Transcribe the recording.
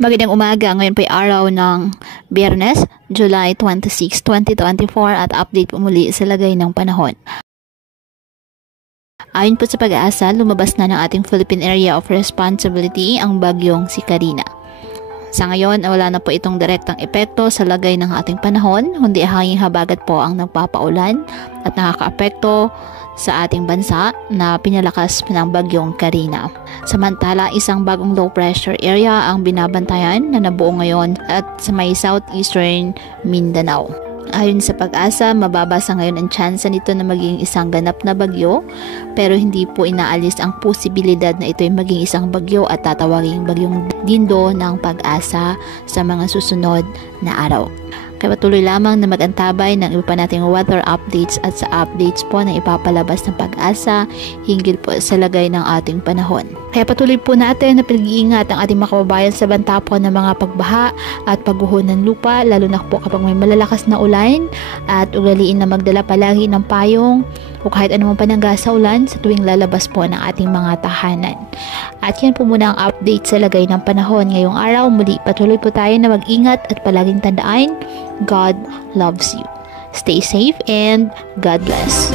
Magandang umaga, ngayon po ay araw ng Biyernes, July 26, 2024 at update po muli sa lagay ng panahon. Ayon po sa Pag-asa, lumabas na ng ating Philippine Area of Responsibility ang bagyong si Karina. Sa ngayon, wala na po itong direktang epekto sa lagay ng ating panahon, kundi hanging habagat po ang nagpapaulan at nakakaapekto sa ating bansa na pinalakas ng bagyong Karina. Samantala, isang bagong low pressure area ang binabantayan na nabuo ngayon at sa may southeastern Mindanao. Ayon sa Pag-asa, mababa sa ngayon ang tsansa nito na maging isang ganap na bagyo, pero hindi po inaalis ang posibilidad na ito ay maging isang bagyo at tatawaging bagyong Dindo ng Pag-asa sa mga susunod na araw. Kaya patuloy lamang na mag-antabay ng iba pa nating weather updates at sa updates po na ipapalabas ng Pag-asa hinggil po sa lagay ng ating panahon. Kaya patuloy po natin na pinag-iingat ang ating mga kababayan sa banta po ng mga pagbaha at pagguho ng lupa, lalo na po kapag may malalakas na ulan, at ugaliin na magdala palagi ng payong o kahit anumang panangga sa ulan sa tuwing lalabas po ng ating mga tahanan. At yan po muna ang update sa lagay ng panahon ngayong araw. Muli patuloy po tayo na mag-ingat at palaging tandaan, God loves you. Stay safe and God bless.